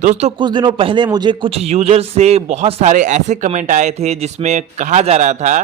दोस्तों कुछ दिनों पहले मुझे कुछ यूजर से बहुत सारे ऐसे कमेंट आए थे जिसमें कहा जा रहा था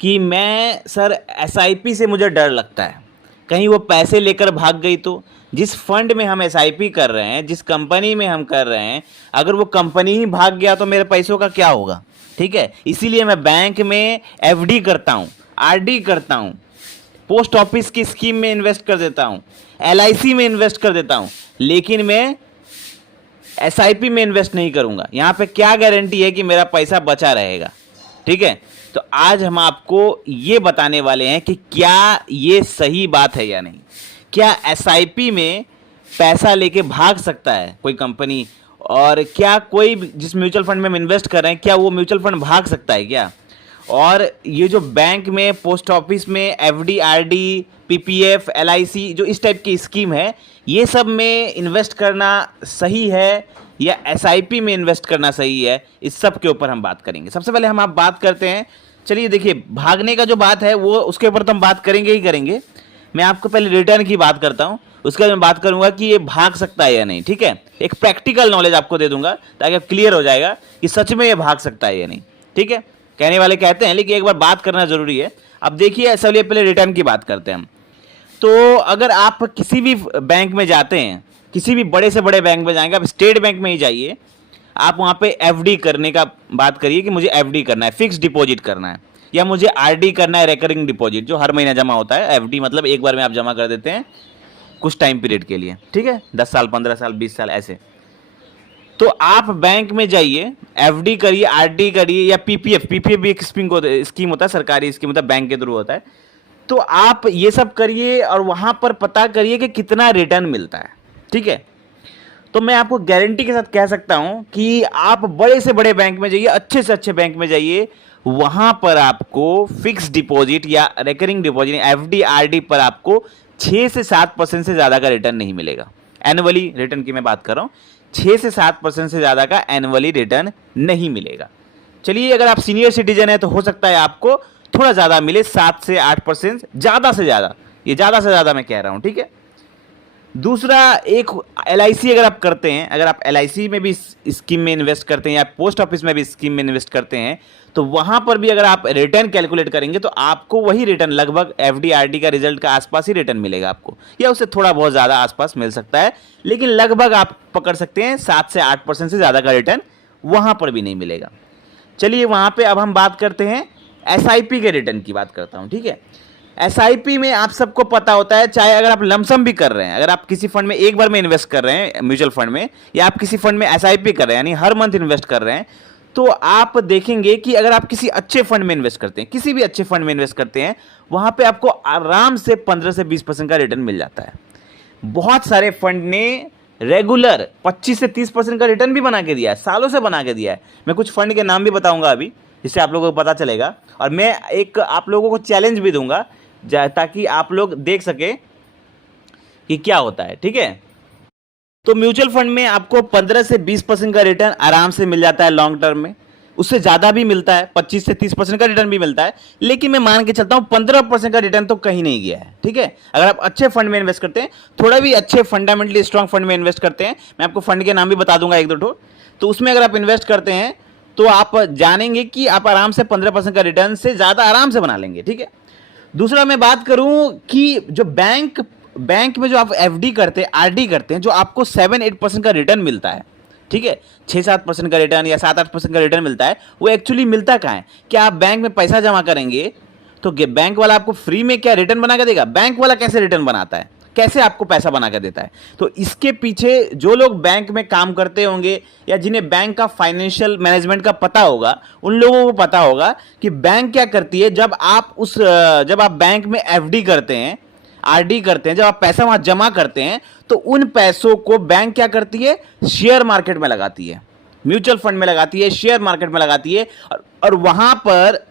कि मैं सर एसआईपी से मुझे डर लगता है, कहीं वो पैसे लेकर भाग गई तो। जिस फंड में हम एसआईपी कर रहे हैं, जिस कंपनी में हम कर रहे हैं, अगर वो कंपनी ही भाग गया तो मेरे पैसों का क्या होगा। ठीक है, इसीलिए मैं बैंक में एफडी करता हूँ, आरडी करता हूँ, पोस्ट ऑफिस की स्कीम में इन्वेस्ट कर देता हूँ, एलआईसी में इन्वेस्ट कर देता हूँ, लेकिन मैं एसआईपी में इन्वेस्ट नहीं करूंगा। यहां पे क्या गारंटी है कि मेरा पैसा बचा रहेगा। ठीक है, तो आज हम आपको ये बताने वाले हैं कि क्या ये सही बात है या नहीं। क्या एसआईपी में पैसा लेके भाग सकता है कोई कंपनी, और क्या कोई जिस म्यूचुअल फंड में हम इन्वेस्ट कर रहे हैं क्या वो म्यूचुअल फंड भाग सकता है क्या। और ये जो बैंक में, पोस्ट ऑफिस में एफडी, आरडी, पीपीएफ, एलआईसी, जो इस टाइप की स्कीम है, ये सब में इन्वेस्ट करना सही है या एसआईपी में इन्वेस्ट करना सही है, इस सब के ऊपर हम बात करेंगे। सबसे पहले हम आप बात करते हैं, चलिए देखिए, भागने का जो बात है वो उसके ऊपर तो हम बात करेंगे ही करेंगे। मैं आपको पहले रिटर्न की बात करता हूँ, उसके बाद मैं बात करूंगा कि ये भाग सकता है या नहीं। ठीक है, एक प्रैक्टिकल नॉलेज आपको दे दूंगा ताकि आप क्लियर हो जाएगा कि सच में ये भाग सकता है या नहीं। ठीक है, कहने वाले कहते हैं लेकिन एक बार बात करना जरूरी है। अब देखिए, चलिए पहले रिटर्न की बात करते हैं हम। तो अगर आप किसी भी बैंक में जाते हैं, किसी भी बड़े से बड़े बैंक में जाएंगे, आप स्टेट बैंक में ही जाइए, आप वहाँ पे एफडी करने का बात करिए कि मुझे एफडी करना है, फिक्स डिपॉजिट करना है, या मुझे आरडी करना है, रिकरिंग डिपॉजिट, जो हर महीना जमा होता है। एफडी मतलब एक बार में आप जमा कर देते हैं कुछ टाइम पीरियड के लिए। ठीक है, 10 साल, 15 साल, 20 साल ऐसे। तो आप बैंक में जाइए, एफडी करिए, आरडी करिए, या पीपीएफ, पीपीएफ भी एक स्कीम होता है, सरकारी स्कीम होता है, बैंक के थ्रू होता है। तो आप ये सब करिए और वहां पर पता करिए कि कितना रिटर्न मिलता है। ठीक है, तो मैं आपको गारंटी के साथ कह सकता हूं कि आप बड़े से बड़े बैंक में जाइए, अच्छे से अच्छे बैंक में जाइए, वहां पर आपको फिक्स डिपॉजिट या रिकरिंग डिपॉजिट, एफडी, आरडी पर आपको 6 से 7% से ज्यादा का रिटर्न नहीं मिलेगा। एनुअली रिटर्न की मैं बात कर रहा हूं, 6 से 7% से ज्यादा का एनुअली रिटर्न नहीं मिलेगा। चलिए, अगर आप सीनियर सिटीजन है तो हो सकता है आपको थोड़ा ज्यादा मिले, 7 से 8%, ज्यादा से ज्यादा, ये ज्यादा से ज्यादा मैं कह रहा हूं। ठीक है, दूसरा, एक एलआईसी अगर आप करते हैं, अगर आप एलआईसी में भी स्कीम में इन्वेस्ट करते हैं या पोस्ट ऑफिस में भी स्कीम में इन्वेस्ट करते हैं, तो वहां पर भी अगर आप रिटर्न कैलकुलेट करेंगे तो आपको वही रिटर्न, लगभग एफडी, आरडी का रिजल्ट का आसपास ही रिटर्न मिलेगा आपको, या उससे थोड़ा बहुत ज्यादा आसपास मिल सकता है, लेकिन लगभग आप पकड़ सकते हैं 7 से 8% से ज्यादा का रिटर्न वहां पर भी नहीं मिलेगा। चलिए, वहां पे अब हम बात करते हैं एसआईपी के रिटर्न की बात करता हूं। ठीक है, एसआईपी में आप सबको पता होता है, चाहे अगर आप लमसम भी कर रहे हैं, अगर आप किसी फंड में एक बार में इन्वेस्ट कर रहे हैं म्यूचुअल फंड में, या आप किसी फंड में एसआईपी कर रहे हैं यानी हर मंथ इन्वेस्ट कर रहे हैं, तो आप देखेंगे कि अगर आप किसी अच्छे फंड में इन्वेस्ट करते हैं, किसी भी अच्छे फंड में इन्वेस्ट करते हैं, वहां पे आपको आराम से 15 से 20% का रिटर्न मिल जाता है। बहुत सारे फंड ने रेगुलर 25 से 30% का रिटर्न भी बना के दिया है, सालों से बना के दिया है। मैं कुछ फंड के नाम भी बताऊंगा अभी, जिससे आप लोगों को पता चलेगा, और मैं एक आप लोगों को चैलेंज भी दूंगा ताकि आप लोग देख सके कि क्या होता है। ठीक है, तो म्यूचुअल फंड में आपको 15 से 20% का रिटर्न आराम से मिल जाता है लॉन्ग टर्म में, उससे ज्यादा भी मिलता है, 25 से 30% का रिटर्न भी मिलता है, लेकिन मैं मान के चलता हूं 15% का रिटर्न तो कहीं नहीं गया है। ठीक है, अगर आप अच्छे फंड में इन्वेस्ट करते हैं, थोड़ा भी अच्छे फंडामेंटली स्ट्रांग फंड में इन्वेस्ट करते हैं, मैं आपको फंड के नाम भी बता दूंगा एक दो ठो, तो उसमें अगर आप इन्वेस्ट करते हैं तो आप जानेंगे कि आप आराम से 15% का रिटर्न से ज्यादा आराम से बना लेंगे। ठीक है, दूसरा मैं बात करूं कि जो बैंक में जो आप एफडी करते हैं, आरडी करते हैं, जो आपको 7-8% का रिटर्न मिलता है। ठीक है, 6-7% का रिटर्न या 7-8% का रिटर्न मिलता है, वो एक्चुअली मिलता कहाँ है? क्या आप बैंक में पैसा जमा करेंगे तो बैंक वाला आपको फ्री में क्या रिटर्न बना के देगा? बैंक वाला कैसे रिटर्न बनाता है, कैसे आपको पैसा बना कर देता है? तो इसके पीछे जो लोग बैंक में काम करते होंगे या जिन्हें बैंक का फाइनेंशियल मैनेजमेंट का पता होगा, उन लोगों को पता होगा कि बैंक क्या करती है। जब आप बैंक में एफडी करते हैं, आरडी करते हैं, जब आप पैसा वहां जमा करते हैं, तो उन पैसों को बैंक क्या करती है? शेयर मार्केट में लगाती है, म्यूचुअल फंड में लगाती है, शेयर मार्केट में लगाती है, और वहां पर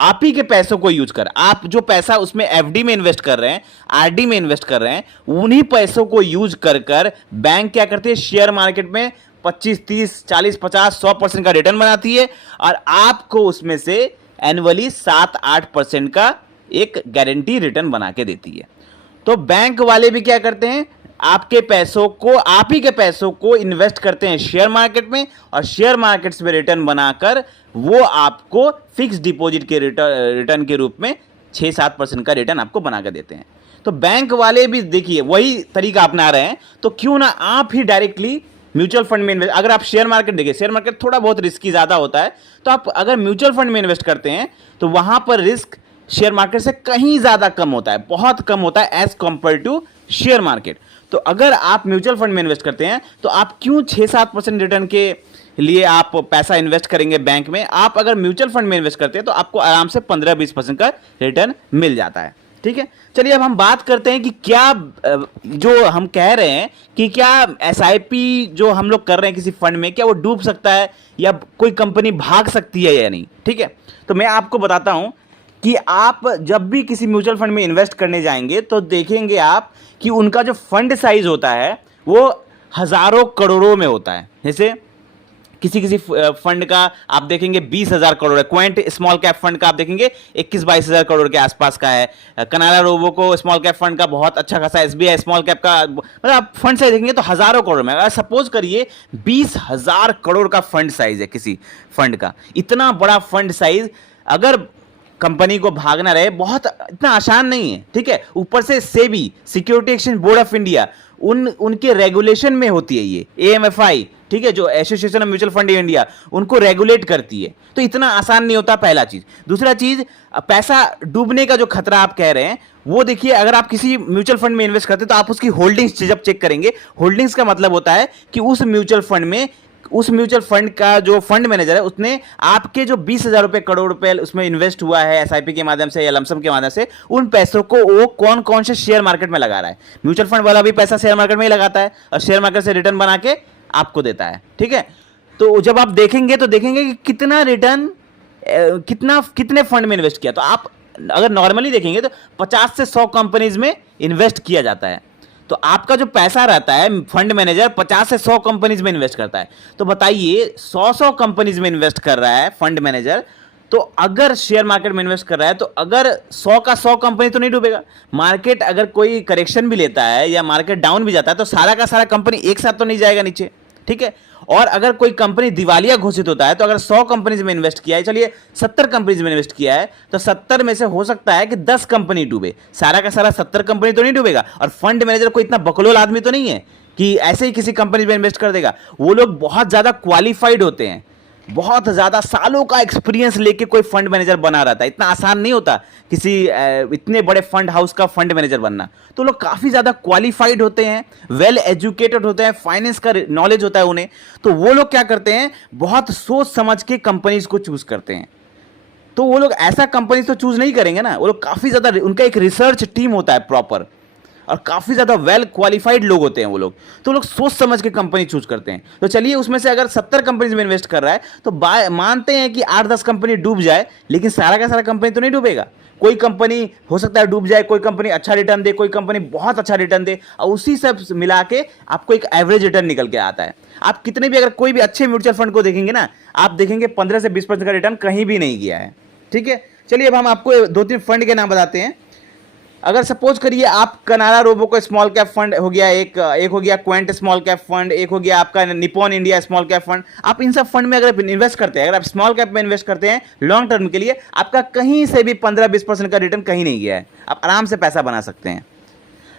आप ही के पैसों को यूज कर, आप जो पैसा उसमें एफडी में इन्वेस्ट कर रहे हैं, आरडी में इन्वेस्ट कर रहे हैं, उन्हीं पैसों को यूज कर बैंक क्या करती है? शेयर मार्केट में 25, 30, 40, 50, 100% का रिटर्न बनाती है, और आपको उसमें से एनुअली 7-8% का एक गारंटी रिटर्न बना के देती है। तो बैंक वाले भी क्या करते हैं? आपके पैसों को, आप ही के पैसों को इन्वेस्ट करते हैं शेयर मार्केट में, और शेयर मार्केट्स में रिटर्न बनाकर वो आपको फिक्स डिपॉजिट के रिटर्न के रूप में 6-7% का रिटर्न आपको बना कर देते हैं। तो बैंक वाले भी देखिए वही तरीका अपना रहे हैं, तो क्यों ना आप ही डायरेक्टली म्यूचुअल फंड में इन्वेस्ट, अगर आप शेयर मार्केट देखिए, शेयर मार्केट थोड़ा बहुत रिस्की ज़्यादा होता है, तो आप अगर म्यूचुअल फंड में इन्वेस्ट करते हैं तो वहां पर रिस्क शेयर मार्केट से कहीं ज़्यादा कम होता है, बहुत कम होता है as compare to share market. तो अगर आप म्यूचुअल फंड में इन्वेस्ट करते हैं तो आप क्यों 6-7% रिटर्न के लिए आप पैसा इन्वेस्ट करेंगे बैंक में? आप अगर म्यूचुअल फंड में इन्वेस्ट करते हैं तो आपको आराम से 15-20% का रिटर्न मिल जाता है। ठीक है, चलिए अब हम बात करते हैं कि क्या जो हम कह रहे हैं कि क्या एसआईपी जो हम लोग कर रहे हैं किसी फंड में, क्या वो डूब सकता है या कोई कंपनी भाग सकती है या नहीं। ठीक है, तो मैं आपको बताता हूं कि आप जब भी किसी म्यूचुअल फंड में इन्वेस्ट करने जाएंगे तो देखेंगे आप कि उनका जो फंड साइज होता है वो हज़ारों करोड़ों में होता है। जैसे किसी किसी फंड का आप देखेंगे 20,000 करोड़ है, क्वांट स्मॉल कैप फंड का आप देखेंगे 21-22 हज़ार करोड़ के आसपास का है, कनाडा रोबो को स्मॉल कैप फंड का बहुत अच्छा खासा, एसबीआई स्मॉल कैप का, मतलब आप फंड साइज देखेंगे तो हज़ारों करोड़ में। अगर सपोज करिए 20,000 करोड़ का फंड साइज है किसी फंड का, इतना बड़ा फंड साइज अगर कंपनी को भागना रहे, बहुत इतना आसान नहीं है। ठीक है, ऊपर से SEBI, security exchange board of India, उनके रेगुलेशन में होती है ये एएमएफआई, ठीक है, जो association of mutual fund India, उनको रेगुलेट करती है। तो इतना आसान नहीं होता, पहला चीज। दूसरा चीज, पैसा डूबने का जो खतरा आप कह रहे हैं वो देखिए, अगर आप किसी म्यूचुअल फंड में इन्वेस्ट करते हैं तो आप उसकी होल्डिंग्स जब चेक करेंगे, होल्डिंग्स का मतलब होता है कि उस म्यूचुअल फंड का जो फंड मैनेजर है उसने आपके जो 20,000 रुपए, करोड़ रुपए उसमें इन्वेस्ट हुआ है एसआईपी के माध्यम से या लमसम के माध्यम से, उन पैसों को वो कौन कौन से शेयर मार्केट में लगा रहा है। म्यूचुअल फंड वाला भी पैसा शेयर मार्केट में ही लगाता है और शेयर मार्केट से रिटर्न बना के आपको देता है। ठीक है, तो जब आप देखेंगे तो देखेंगे कि कितना रिटर्न, कितने फंड में इन्वेस्ट किया। तो आप अगर नॉर्मली देखेंगे तो 50 से 100 कंपनीज में इन्वेस्ट किया जाता है। तो आपका जो पैसा रहता है, फंड मैनेजर 50 से 100 कंपनीज में इन्वेस्ट करता है। तो बताइए 100 कंपनीज में इन्वेस्ट कर रहा है फंड मैनेजर, तो अगर शेयर मार्केट में इन्वेस्ट कर रहा है तो अगर 100 का 100 कंपनी तो नहीं डूबेगा। मार्केट अगर कोई करेक्शन भी लेता है या मार्केट डाउन भी जाता है तो सारा का सारा कंपनी एक साथ तो नहीं जाएगा नीचे। ठीक है, और अगर कोई कंपनी दिवालिया घोषित होता है तो अगर 100 कंपनीज में इन्वेस्ट किया है, चलिए 70 कंपनीज में इन्वेस्ट किया है, तो 70 में से हो सकता है कि 10 कंपनी डूबे, सारा का सारा 70 कंपनी तो नहीं डूबेगा। और फंड मैनेजर कोई इतना बकलोल आदमी तो नहीं है कि ऐसे ही किसी कंपनी में इन्वेस्ट कर देगा। वो लोग बहुत ज्यादा क्वालिफाइड होते हैं, बहुत ज्यादा सालों का एक्सपीरियंस लेके कोई फंड मैनेजर बना रहता है। इतना आसान नहीं होता किसी इतने बड़े फंड हाउस का फंड मैनेजर बनना। तो लोग काफी ज्यादा क्वालिफाइड होते हैं, वेल एजुकेटेड होते हैं, फाइनेंस का नॉलेज होता है उन्हें। तो वो लोग क्या करते हैं, बहुत सोच समझ के कंपनीज को चूज करते हैं। तो वो लोग ऐसा कंपनी तो चूज नहीं करेंगे ना, वो लोग काफी ज्यादा, उनका एक रिसर्च टीम होता है प्रॉपर, और काफी ज्यादा वेल क्वालिफाइड लोग होते हैं वो लोग। तो लोग सोच समझ के कंपनी चूज करते हैं। तो चलिए उसमें से अगर 70 कंपनीज में इन्वेस्ट कर रहा है तो मानते हैं कि 8-10 कंपनी डूब जाए, लेकिन सारा का सारा कंपनी तो नहीं डूबेगा। कोई कंपनी हो सकता है डूब जाए, कोई कंपनी अच्छा रिटर्न दे, कोई कंपनी बहुत अच्छा रिटर्न दे, और उसी सब मिला के आपको एक एवरेज रिटर्न निकल के आता है। आप कितने भी, अगर कोई भी अच्छे म्यूचुअल फंड को देखेंगे ना, आप देखेंगे 15 से 20% का रिटर्न कहीं भी नहीं गया है। ठीक है, चलिए अब हम आपको 2-3 फंड के नाम बताते हैं। अगर सपोज करिए आप कनाडा रोबो को स्मॉल कैप फंड हो गया, एक हो गया क्वांट स्मॉल कैप फंड, एक हो गया आपका Nippon India small cap fund. आप इन सब फंड में अगर इन्वेस्ट करते हैं, अगर आप स्मॉल कैप में इन्वेस्ट करते हैं लॉन्ग टर्म के लिए, आपका कहीं से भी 15-20% का रिटर्न कहीं नहीं गया है। आप आराम से पैसा बना सकते हैं।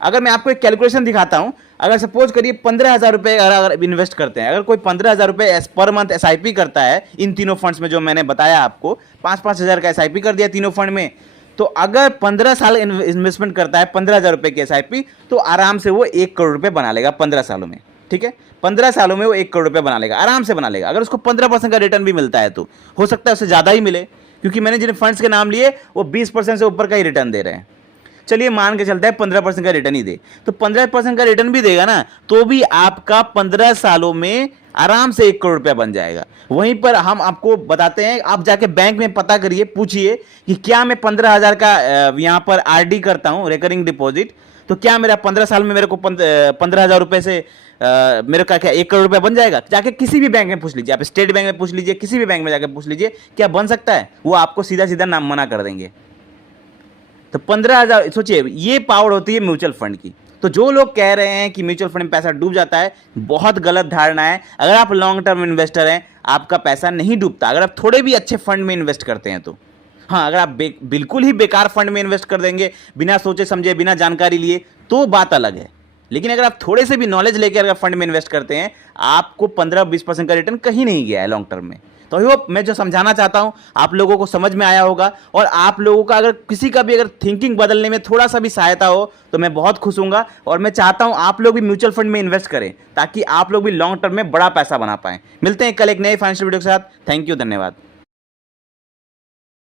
अगर मैं आपको एक कैलकुलेशन दिखाता हूं, अगर सपोज करिए 15,000 रुपए अगर इन्वेस्ट करते हैं, अगर कोई 15,000 रुपए पर मंथ एसआईपी करता है इन तीनों फंड्स में जो मैंने बताया आपको, 5-5 हज़ार का एसआईपी कर दिया तीनों फंड में, तो अगर 15 साल इन्वेस्टमेंट करता है 15,000 रुपए की एसआईपी, तो आराम से वो 1 करोड़ रुपए बना लेगा 15 सालों में। ठीक है, 15 सालों में वो 1 करोड़ रुपए बना लेगा, आराम से बना लेगा। अगर उसको 15% का रिटर्न भी मिलता है तो हो सकता है उससे ज़्यादा ही मिले, क्योंकि मैंने जिन फंड्स के नाम लिए वो 20% से ऊपर का ही रिटर्न दे रहे हैं। चलिए मान के चलता है 15% का रिटर्न ही दे, तो 15% का रिटर्न भी देगा ना, तो भी आपका 15 सालों में आराम से 1 करोड़ रुपया बन जाएगा। वहीं पर हम आपको बताते हैं, आप जाके बैंक में पता करिए, पूछिए कि क्या मैं 15,000 का यहाँ पर आरडी करता हूँ, रिकरिंग डिपॉजिट, तो क्या मेरा 15 साल में मेरे को 15,000 रुपए से मेरे का क्या 1 करोड़ रुपया बन जाएगा? जाके किसी भी बैंक में पूछ लीजिए, आप स्टेट बैंक में पूछ लीजिए, किसी भी बैंक में जाके पूछ लीजिए क्या बन सकता है, वो आपको सीधा सीधा नाम मना कर देंगे। तो 15,000, सोचिए ये पावर होती है म्यूचुअल फंड की। तो जो लोग कह रहे हैं कि म्यूचुअल फंड में पैसा डूब जाता है, बहुत गलत धारणा है। अगर आप लॉन्ग टर्म इन्वेस्टर हैं, आपका पैसा नहीं डूबता, अगर आप थोड़े भी अच्छे फंड में इन्वेस्ट करते हैं तो। हाँ, अगर आप बिल्कुल ही बेकार फंड में इन्वेस्ट कर देंगे बिना सोचे समझे, बिना जानकारी लिए, तो बात अलग है। लेकिन अगर आप थोड़े से भी नॉलेज लेकर अगर फंड में इन्वेस्ट करते हैं, आपको 15-20% का रिटर्न कहीं नहीं गया है लॉन्ग टर्म में। तो आई होप मैं जो समझाना चाहता हूं आप लोगों को समझ में आया होगा, और आप लोगों का अगर किसी का भी अगर थिंकिंग बदलने में थोड़ा सा भी सहायता हो तो मैं बहुत खुश हूँगा। और मैं चाहता हूं आप लोग भी म्यूचुअल फंड में इन्वेस्ट करें, ताकि आप लोग भी लॉन्ग टर्म में बड़ा पैसा बना पाएं। मिलते हैं कल एक नए फाइनेंशियल वीडियो के साथ। थैंक यू, धन्यवाद।